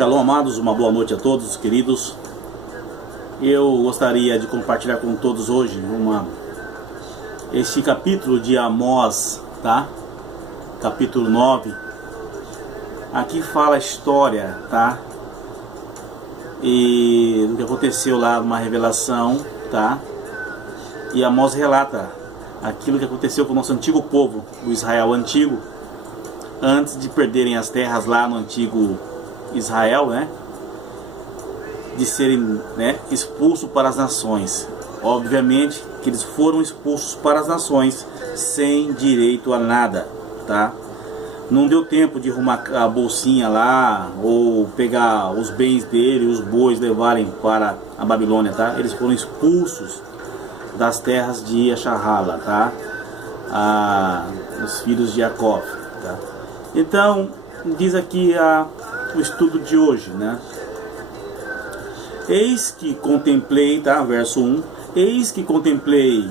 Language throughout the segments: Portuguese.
Shalom, amados, uma boa noite a todos, queridos. Eu gostaria de compartilhar com todos hoje este capítulo de Amós, tá? Capítulo 9. Aqui fala a história, tá? E o que aconteceu lá, uma revelação, tá? E Amós relata aquilo que aconteceu com o nosso antigo povo, o Israel antigo, antes de perderem as terras lá no antigo Israel, né? De serem, né, expulsos para as nações. Obviamente que eles foram expulsos para as nações sem direito a nada, tá? Não deu tempo de arrumar a bolsinha lá ou pegar os bens dele, os bois, levarem para a Babilônia, tá? Eles foram expulsos das terras de Asharhala, tá? Os filhos de Jacó, tá? Então, diz aqui o estudo de hoje, né? Eis que contemplei, tá? Verso 1. Eis que contemplei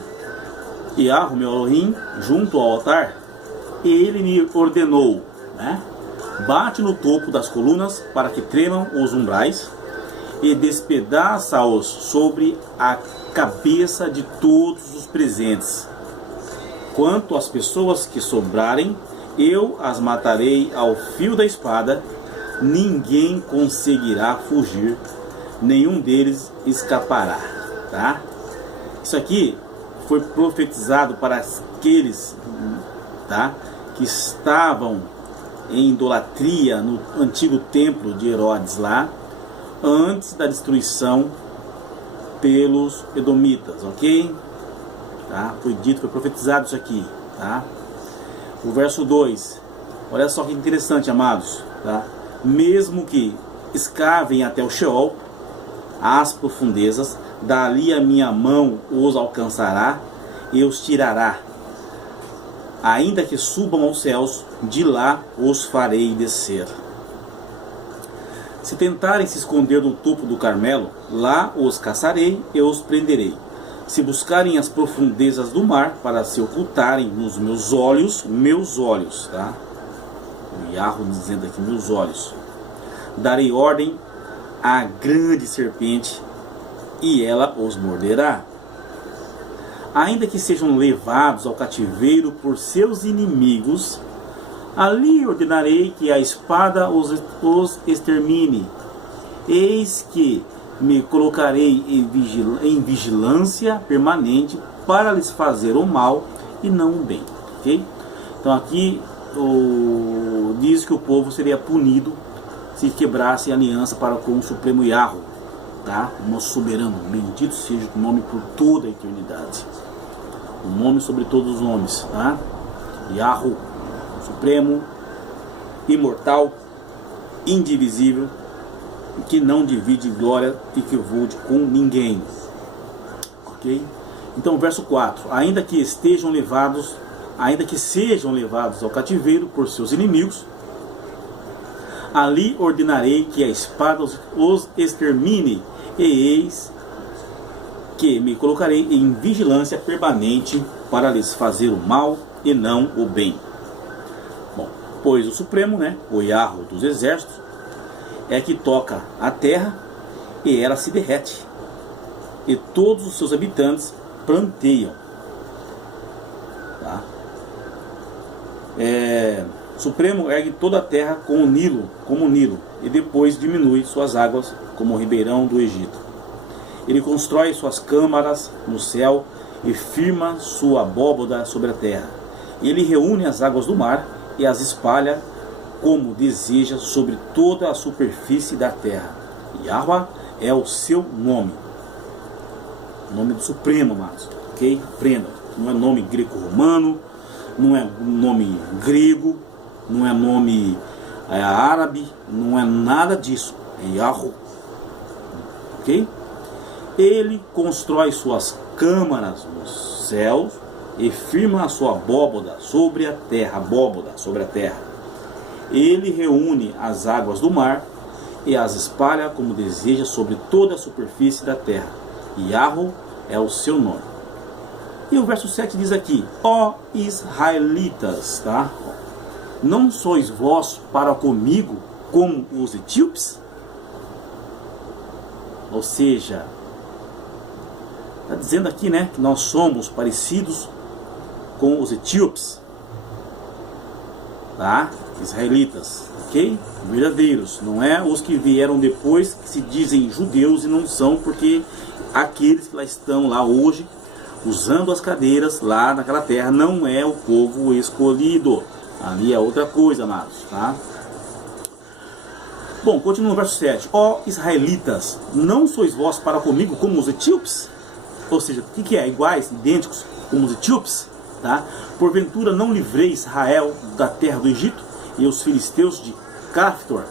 Yahweh, meu Elohim, junto ao altar, e ele me ordenou, né? Bate no topo das colunas para que tremam os umbrais e despedaça-os sobre a cabeça de todos os presentes. Quanto às pessoas que sobrarem, eu as matarei ao fio da espada, ninguém conseguirá fugir, nenhum deles escapará, tá? Isso aqui foi profetizado para aqueles, tá, que estavam em idolatria no antigo templo de Herodes lá, antes da destruição pelos edomitas, ok? Tá? Foi dito, foi profetizado isso aqui, tá? O verso 2, olha só que interessante, amados, tá? Mesmo que escavem até o Sheol, às profundezas, dali a minha mão os alcançará e os tirará. Ainda que subam aos céus, de lá os farei descer. Se tentarem se esconder no topo do Carmelo, lá os caçarei e os prenderei. Se buscarem as profundezas do mar para se ocultarem nos meus olhos, tá? O Yahweh dizendo aqui, meus olhos. Darei ordem à grande serpente e ela os morderá. Ainda que sejam levados ao cativeiro por seus inimigos, ali ordenarei que a espada os extermine. Eis que me colocarei em vigilância permanente para lhes fazer o mal e não o bem. Okay? Então aqui diz que o povo seria punido se quebrasse a aliança para com o Supremo Yahweh, tá? O nosso soberano, bendito seja o nome por toda a eternidade. O nome sobre todos os nomes, tá? Yahweh, Supremo, imortal, indivisível, que não divide glória e que volte com ninguém. Ok? Então, verso 4. Ainda que sejam levados ao cativeiro por seus inimigos, ali ordenarei que a espada os extermine, e eis que me colocarei em vigilância permanente para lhes fazer o mal e não o bem. Bom, pois o Supremo, né, o Yahweh dos exércitos, é que toca a terra e ela se derrete, e todos os seus habitantes planteiam, tá? Supremo ergue toda a terra como o Nilo, e depois diminui suas águas como o ribeirão do Egito. Ele constrói suas câmaras no céu e firma sua abóboda sobre a terra. Ele reúne as águas do mar e as espalha como deseja sobre toda a superfície da terra. Yahweh é o seu nome. O nome do Supremo, amados. Ok? Aprenda. Não é nome greco-romano, não é nome grego, não é nome árabe, não é nada disso. É Yahweh. Ok? Ele constrói suas câmaras nos céus e firma a sua abóboda sobre a terra. Ele reúne as águas do mar e as espalha como deseja sobre toda a superfície da terra. Yahweh é o seu nome. E o verso 7 diz aqui: ó israelitas, tá? Não sois vós para comigo como os etíopes? Ou seja, está dizendo aqui, né, que nós somos parecidos com os etíopes, tá? Israelitas, ok? Verdadeiros, não é os que vieram depois, que se dizem judeus e não são, porque aqueles que lá estão lá hoje, usando as cadeiras lá naquela terra, não é o povo escolhido. Ali é outra coisa, amados, tá? Bom, continua no verso 7. Ó israelitas, não sois vós para comigo como os etíopes? Ou seja, o que é? Iguais, idênticos como os etíopes? Tá? Porventura não livrei Israel da terra do Egito, e os filisteus de Caftor,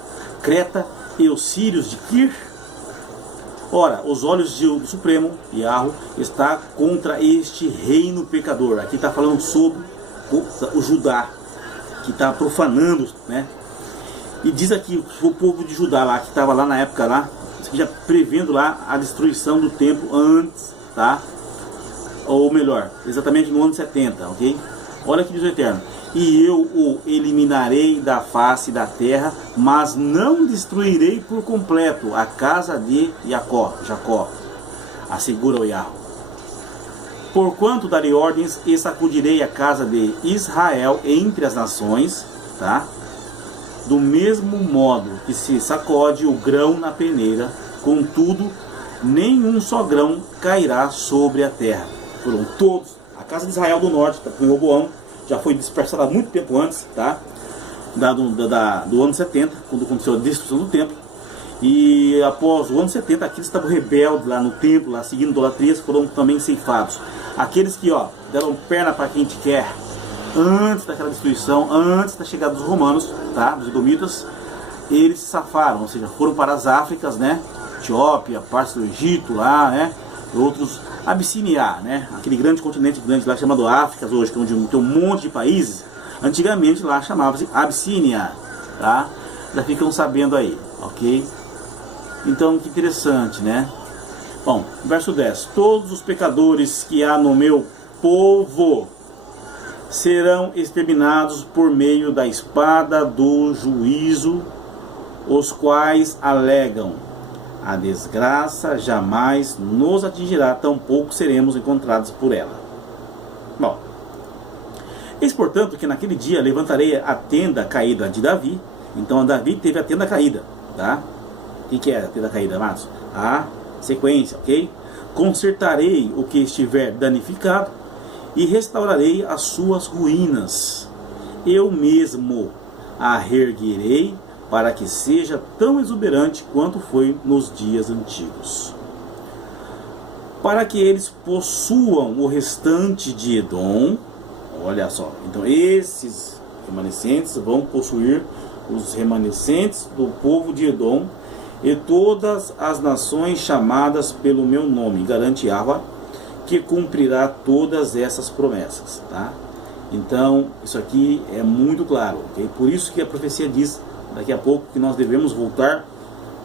Creta, e os sírios de Kir? Ora, os olhos do Supremo, Yahweh, está contra este reino pecador. Aqui está falando sobre o Judá, que está profanando, né? E diz aqui o povo de Judá lá, que estava lá na época lá, já prevendo lá a destruição do templo antes, tá? Ou melhor, exatamente no ano 70, ok? Olha que diz o Eterno: e eu o eliminarei da face da terra, mas não destruirei por completo a casa de Jacó, assegura o Yahweh. Porquanto darei ordens e sacudirei a casa de Israel entre as nações, tá? Do mesmo modo que se sacode o grão na peneira, contudo, nenhum só grão cairá sobre a terra. Foram todos, a casa de Israel do norte, com Roboão, já foi dispersada há muito tempo antes, tá? Do ano 70, quando aconteceu a destruição do templo. E após o ano 70, aqueles que estavam rebeldes lá no templo, lá seguindo idolatrias, foram também ceifados. Aqueles que, ó, deram perna para quem te quer, antes daquela destruição, antes da chegada dos romanos, tá? Dos edomitas, eles se safaram, ou seja, foram para as Áfricas, né? Etiópia, partes do Egito lá, né? Outros, Abissínia, né? Aquele grande continente grande lá chamado África hoje, que é onde tem um monte de países. Antigamente lá chamava-se Abissínia, tá? Já ficam sabendo aí, ok? Então, que interessante, né? Bom, verso 10. Todos os pecadores que há no meu povo serão exterminados por meio da espada do juízo, os quais alegam: a desgraça jamais nos atingirá, tampouco seremos encontrados por ela. Bom, eis portanto que naquele dia levantarei a tenda caída de Davi. Então Davi teve a tenda caída, tá? O que é a tenda caída, amados? A sequência, ok? Consertarei o que estiver danificado e restaurarei as suas ruínas. Eu mesmo a reerguerei para que seja tão exuberante quanto foi nos dias antigos. Para que eles possuam o restante de Edom. Olha só, então esses remanescentes vão possuir os remanescentes do povo de Edom e todas as nações chamadas pelo meu nome, garante Yahweh, que cumprirá todas essas promessas, tá? Então, isso aqui é muito claro, ok? Por isso que a profecia diz, daqui a pouco, que nós devemos voltar,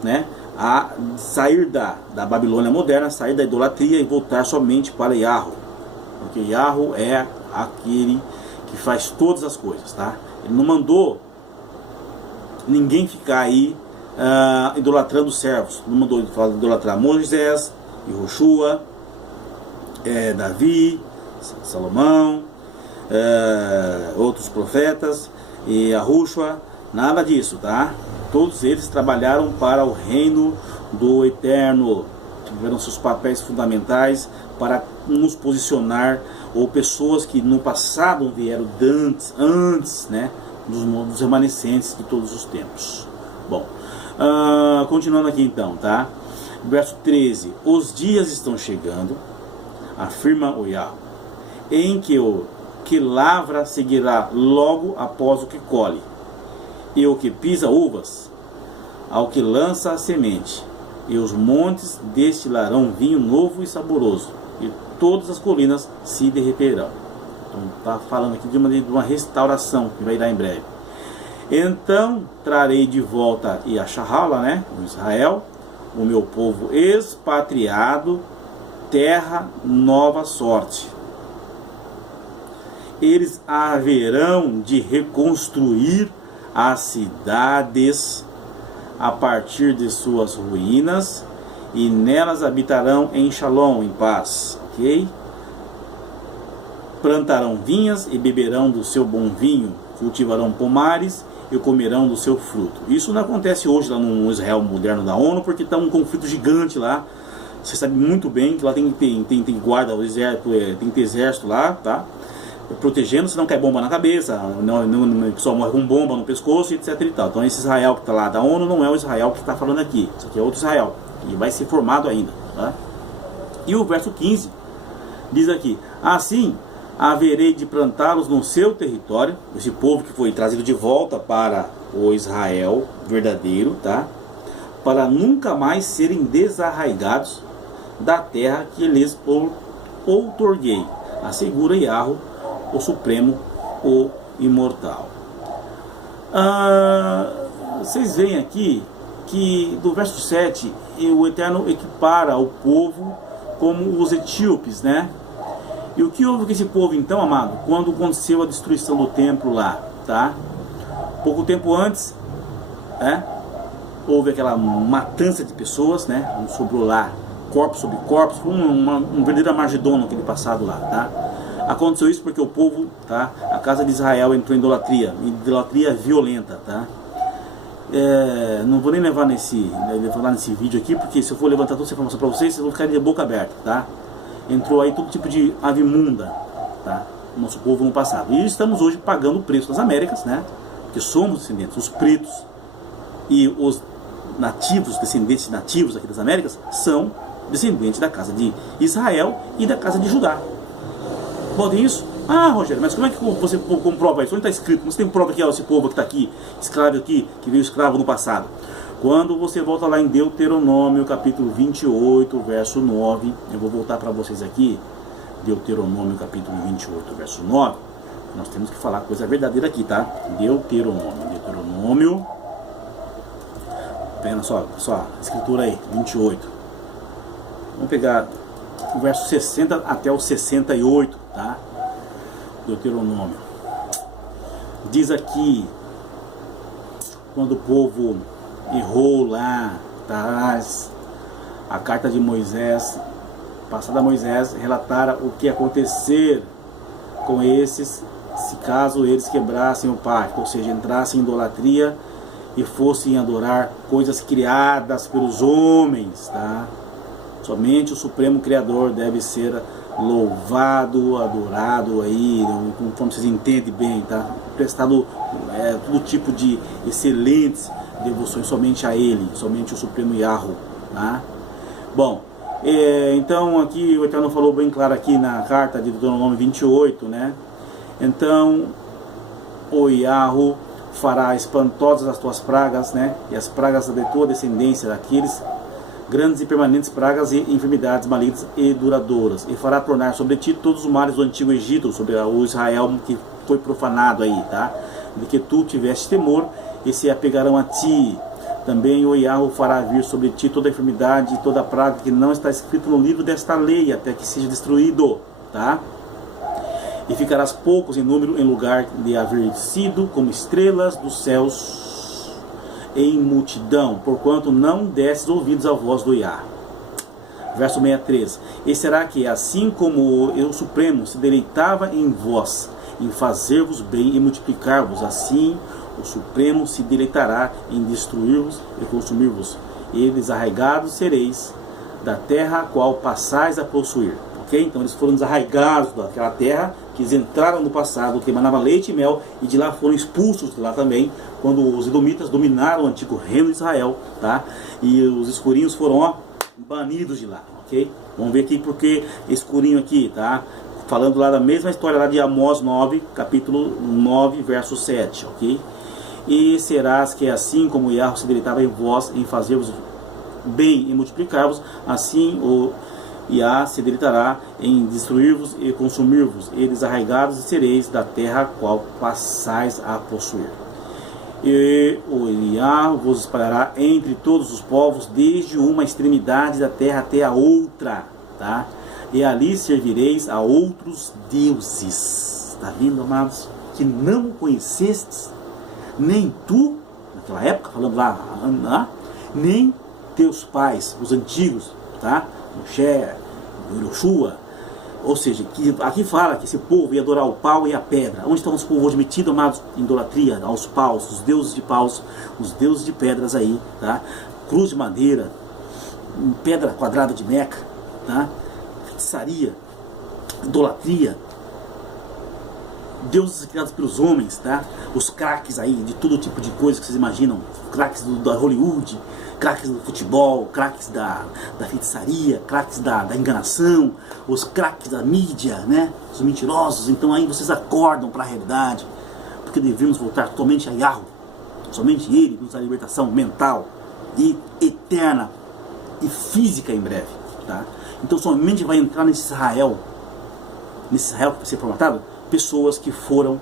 né, a sair da Babilônia moderna, sair da idolatria e voltar somente para Yahweh, porque Yahweh é aquele que faz todas as coisas, tá? Ele não mandou ninguém ficar aí idolatrando servos, não mandou idolatrar Moisés, Yehoshua, Davi, Salomão, outros profetas, e Yahushua, nada disso, tá? Todos eles trabalharam para o reino do Eterno, tiveram seus papéis fundamentais para nos posicionar, ou pessoas que no passado vieram antes, né, dos remanescentes de todos os tempos. Bom, continuando aqui então, tá? Verso 13: os dias estão chegando, afirma o Yahweh, em que o que lavra seguirá logo após o que colhe, e o que pisa uvas ao que lança a semente, e os montes destilarão vinho novo e saboroso, e todas as colinas se derreterão. Então está falando aqui de uma restauração que vai dar em breve. Então trarei de volta Yasharala, né, o Israel, o meu povo expatriado, terra nova sorte. Eles haverão de reconstruir as cidades a partir de suas ruínas e nelas habitarão em Shalom, em paz, ok? Plantarão vinhas e beberão do seu bom vinho, cultivarão pomares e comerão do seu fruto. Isso não acontece hoje lá no Israel moderno da ONU, porque está um conflito gigante lá. Você sabe muito bem que lá tem guarda, o exército, tem que ter exército lá, tá? Protegendo, senão cai bomba na cabeça, o pessoal morre com bomba no pescoço, etc e tal. Então esse Israel que está lá da ONU não é o Israel que está falando aqui. Isso aqui é outro Israel, e vai ser formado ainda, tá? E o verso 15 diz aqui: assim haverei de plantá-los no seu território, esse povo que foi trazido de volta para o Israel verdadeiro, tá? Para nunca mais serem desarraigados da terra que lhes outorguei, assegura Yahweh, o Supremo, o Imortal. Vocês veem aqui que do verso 7 o Eterno equipara o povo como os etíopes, né? E o que houve com esse povo então, amado, quando aconteceu a destruição do templo lá, tá? Pouco tempo antes, houve aquela matança de pessoas, né? Não sobrou lá corpos sobre corpos, foi um verdadeiro Armagedon naquele passado lá, tá? Aconteceu isso porque o povo, tá? A casa de Israel entrou em idolatria violenta, tá? Não vou nem levar nesse vídeo aqui, porque se eu for levantar toda essa informação para vocês vão ficar de boca aberta, tá? Entrou aí todo tipo de ave imunda, tá? Nosso povo no passado. E estamos hoje pagando o preço das Américas, né? Porque somos descendentes, os pretos e os nativos, descendentes nativos aqui das Américas, são descendentes da casa de Israel e da casa de Judá. Podem isso? Ah, Rogério, mas como é que você comprova isso? Onde está escrito? Você tem prova que é esse povo que está aqui, escravo aqui, que veio escravo no passado. Quando você volta lá em Deuteronômio, capítulo 28, verso 9, eu vou voltar para vocês aqui, Deuteronômio, capítulo 28, verso 9, nós temos que falar coisa verdadeira aqui, tá? Deuteronômio, pega só a escritura aí, 28. Vamos pegar o verso 60 até o 68, tá? Deuteronômio. Diz aqui, quando o povo errou lá atrás, a carta de Moisés, passada a Moisés, relatara o que ia acontecer com esses, se caso eles quebrassem o pacto, ou seja, entrassem em idolatria e fossem adorar coisas criadas pelos homens, tá? Somente o Supremo Criador deve ser louvado, adorado aí, conforme vocês entendem bem, tá? Prestado todo tipo de excelentes devoções somente a Ele, somente o Supremo Yahweh, tá? Bom, então aqui o Eterno falou bem claro aqui na carta de Deuteronômio 28, né? Então o Yahweh fará espantosas as tuas pragas, né? E as pragas da tua descendência, daqueles grandes e permanentes pragas e enfermidades malignas e duradouras, e fará tornar sobre ti todos os males do antigo Egito, sobre o Israel que foi profanado aí, tá? De que tu tiveste temor, e se apegarão a ti. Também o Yahweh fará vir sobre ti toda a enfermidade e toda a praga que não está escrito no livro desta lei, até que seja destruído, tá? E ficarás poucos em número, em lugar de haver sido como estrelas dos céus em multidão, porquanto não desses ouvidos à voz do Yah. Verso 63. E será que assim como o Supremo se deleitava em vós, em fazer-vos bem e multiplicar-vos, assim o Supremo se deleitará em destruir-vos e consumir-vos, e desarraigados sereis da terra a qual passais a possuir. Ok? Então eles foram desarraigados daquela terra que eles entraram no passado, que emanava leite e mel, e de lá foram expulsos de lá também, quando os edomitas dominaram o antigo reino de Israel, tá? E os escurinhos foram, banidos de lá, ok? Vamos ver aqui porque escurinho aqui, tá? Falando lá da mesma história lá de Amós 9, capítulo 9, verso 7, ok? E serás que assim como Yahweh se deleitava em vós, em fazer-vos bem e multiplicar-vos, assim o Yah se deleitará em destruir-vos e consumir-vos, e desarraigados sereis da terra a qual passais a possuir. E o Yah vos espalhará entre todos os povos, desde uma extremidade da terra até a outra, tá? E ali servireis a outros deuses. Está vendo, amados? Que não conhecestes, nem tu, naquela época, falando lá, nem teus pais, os antigos, tá? Moshe, Yoshua. Ou seja, que aqui fala que esse povo ia adorar o pau e a pedra. Onde estão os povos hoje metidos, amados, em idolatria, aos paus, os deuses de paus, os deuses de pedras aí, tá? Cruz de madeira, pedra quadrada de Meca, tá? Feitiçaria, idolatria, deuses criados pelos homens, tá? Os craques aí, de todo tipo de coisa que vocês imaginam, craques da Hollywood, craques do futebol, craques da feitiçaria, craques da enganação, os craques da mídia, né? Os mentirosos. Então aí vocês acordam para a realidade, porque devemos voltar totalmente a Yahweh. Somente Ele nos dá libertação mental e eterna e física em breve, tá? Então somente vai entrar nesse Israel que vai ser formatado, pessoas que foram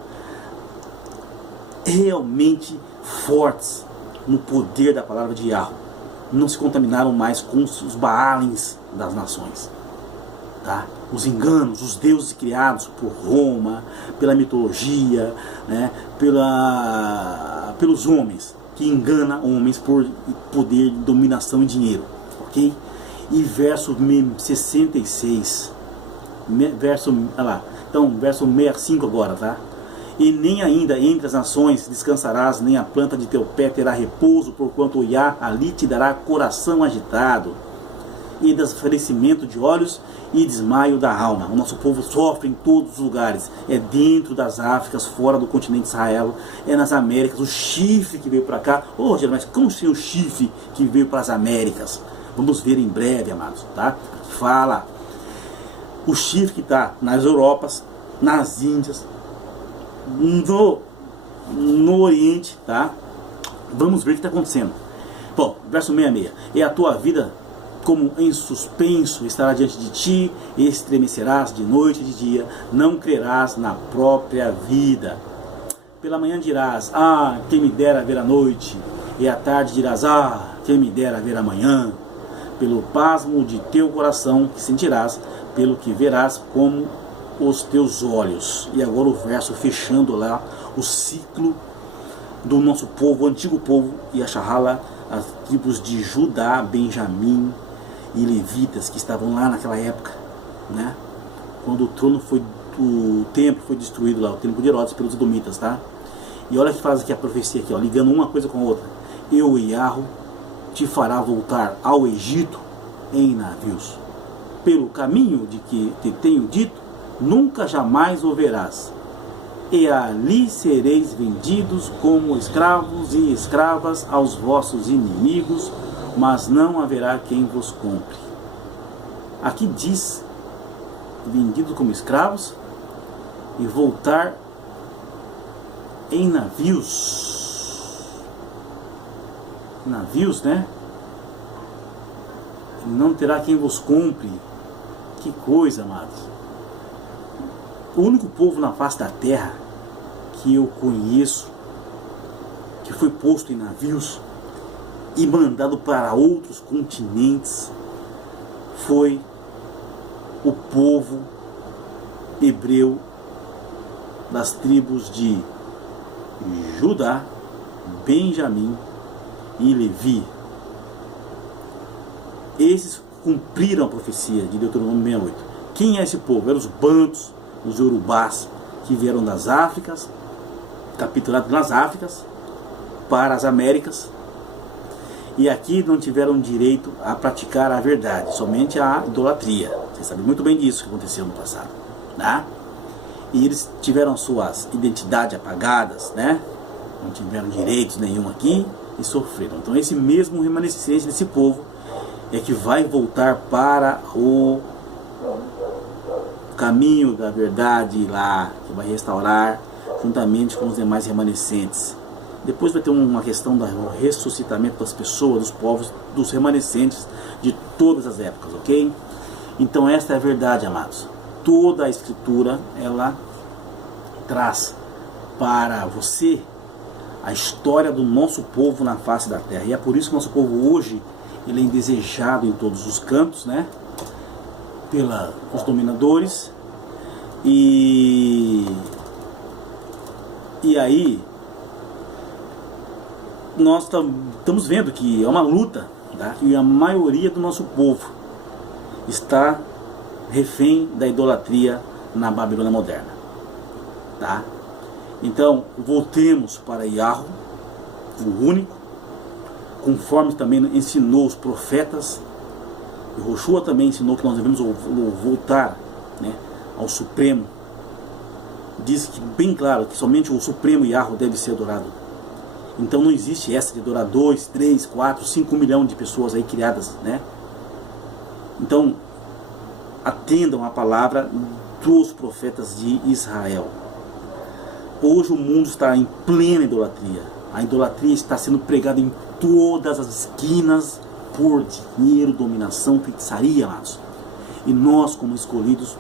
realmente fortes no poder da palavra de Yahweh. Não se contaminaram mais com os Baalins das nações, tá? Os enganos, os deuses criados por Roma, pela mitologia, né? Pelos homens, que engana homens por poder, dominação e dinheiro, ok? E verso 66, olha lá, então verso 65 agora, tá? E nem ainda entre as nações descansarás, nem a planta de teu pé terá repouso, porquanto o Yah ali te dará coração agitado, e desfalecimento de olhos e desmaio da alma. O nosso povo sofre em todos os lugares, é dentro das Áfricas, fora do continente de Israel, é nas Américas, o chifre que veio para cá. Ô, Jeremias, como ser o chifre que veio para as Américas? Vamos ver em breve, amados, tá? Fala. O chifre que está nas Europas, nas Índias, no Oriente, tá? Vamos ver o que está acontecendo. Bom, verso 66. E a tua vida, como em suspenso, estará diante de ti, e estremecerás de noite e de dia, não crerás na própria vida. Pela manhã dirás, ah, quem me dera ver a noite, e à tarde dirás, ah, quem me dera ver a manhã. Pelo pasmo de teu coração que sentirás, pelo que verás como os teus olhos. E agora o verso fechando lá o ciclo do nosso povo, o antigo povo, e a Shahala, as tribos de Judá, Benjamim e Levitas, que estavam lá naquela época, né? Quando o templo foi destruído lá, o templo de Herodes, pelos edomitas, tá? E olha que faz aqui a profecia aqui, ó, ligando uma coisa com a outra. Eu, Yahweh, te fará voltar ao Egito em navios. Pelo caminho de que te tenho dito, nunca jamais o verás. E ali sereis vendidos como escravos e escravas aos vossos inimigos, mas não haverá quem vos compre. Aqui diz, vendidos como escravos e voltar em navios. Navios, né? Não terá quem vos compre. Que coisa, amados. O único povo na face da terra que eu conheço, que foi posto em navios e mandado para outros continentes, foi o povo hebreu das tribos de Judá, Benjamim e Levi. Esses cumpriram a profecia de Deuteronômio 68. Quem é esse povo? Eram os bantos, os Yorubás, que vieram das Áfricas, capitulados nas Áfricas, para as Américas, e aqui não tiveram direito a praticar a verdade, somente a idolatria. Vocês sabem muito bem disso que aconteceu no passado, né? E eles tiveram suas identidades apagadas, né? Não tiveram direitos nenhum aqui e sofreram. Então esse mesmo remanescente desse povo é que vai voltar para o caminho da verdade lá, que vai restaurar juntamente com os demais remanescentes. Depois vai ter uma questão do ressuscitamento das pessoas, dos povos, dos remanescentes de todas as épocas, ok? Então esta é a verdade, amados. Toda a escritura, ela traz para você a história do nosso povo na face da terra. E é por isso que o nosso povo hoje, ele é indesejado em todos os cantos, né? Pelos dominadores. E aí nós estamos vendo que é uma luta tá? E a maioria do nosso povo está refém da idolatria na Babilônia moderna, tá? Então, voltemos para Yahweh, o único, conforme também ensinou os profetas. E Yoshua também ensinou que nós devemos voltar, né, ao Supremo. Diz que bem claro que somente o Supremo Yahweh deve ser adorado. Então não existe essa de adorar 2, 3, 4, 5 milhões de pessoas aí criadas, né? Então atendam a palavra dos profetas de Israel. Hoje o mundo está em plena idolatria. A idolatria está sendo pregada em todas as esquinas por dinheiro, dominação, feitiçaria, amados. E nós, como escolhidos,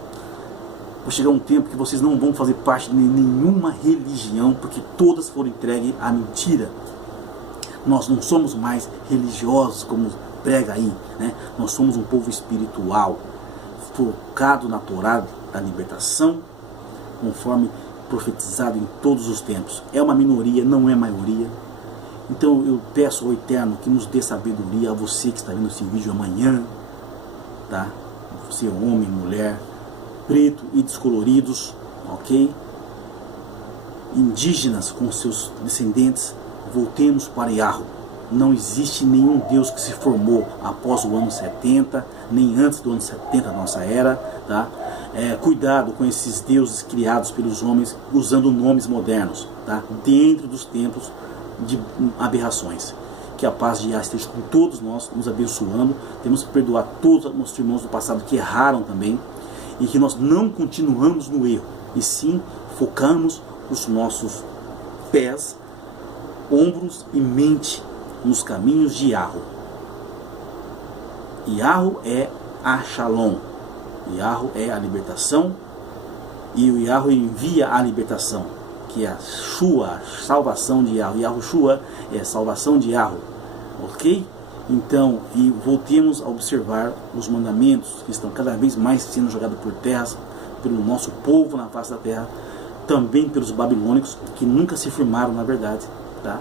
vai chegar um tempo que vocês não vão fazer parte de nenhuma religião, porque todas foram entregues à mentira. Nós não somos mais religiosos como prega aí, né? Nós somos um povo espiritual, focado na Torá da libertação, conforme profetizado em todos os tempos. É uma minoria, não é maioria. Então eu peço ao Eterno que nos dê sabedoria, a você que está vendo esse vídeo amanhã, tá? Você é homem, mulher, preto e descoloridos, ok? Indígenas com seus descendentes, voltemos para Yahweh. Não existe nenhum Deus que se formou após o ano 70, nem antes do ano 70 da nossa era, tá? Cuidado com esses deuses criados pelos homens usando nomes modernos, tá? Dentro dos templos de aberrações. Que a paz de Yahweh esteja com todos nós, nos abençoando. Temos que perdoar todos os nossos irmãos do passado que erraram também, e que nós não continuamos no erro, e sim focamos os nossos pés, ombros e mente nos caminhos de Yahweh. Yahweh é a Shalom, Yahweh é a libertação, e o Yahweh envia a libertação, que é a Shua, a salvação de Yahweh. Yahushua é a salvação de Yahweh, ok? Então, e voltemos a observar os mandamentos que estão cada vez mais sendo jogados por terra, pelo nosso povo na face da terra, também pelos babilônicos, que nunca se firmaram na verdade, tá?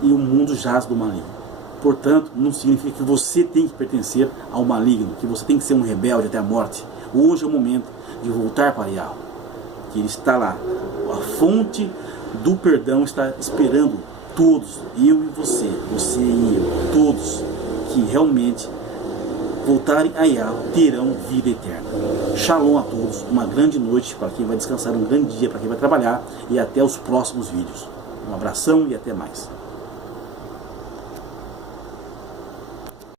E o mundo jaz do maligno. Portanto, não significa que você tem que pertencer ao maligno, que você tem que ser um rebelde até a morte. Hoje é o momento de voltar para Yahweh, que ele está lá. A fonte do perdão está esperando todos, eu e você e eu, todos que realmente voltarem a Yahweh terão vida eterna. Shalom a todos, uma grande noite para quem vai descansar, um grande dia para quem vai trabalhar, e até os próximos vídeos. Um abração e até mais.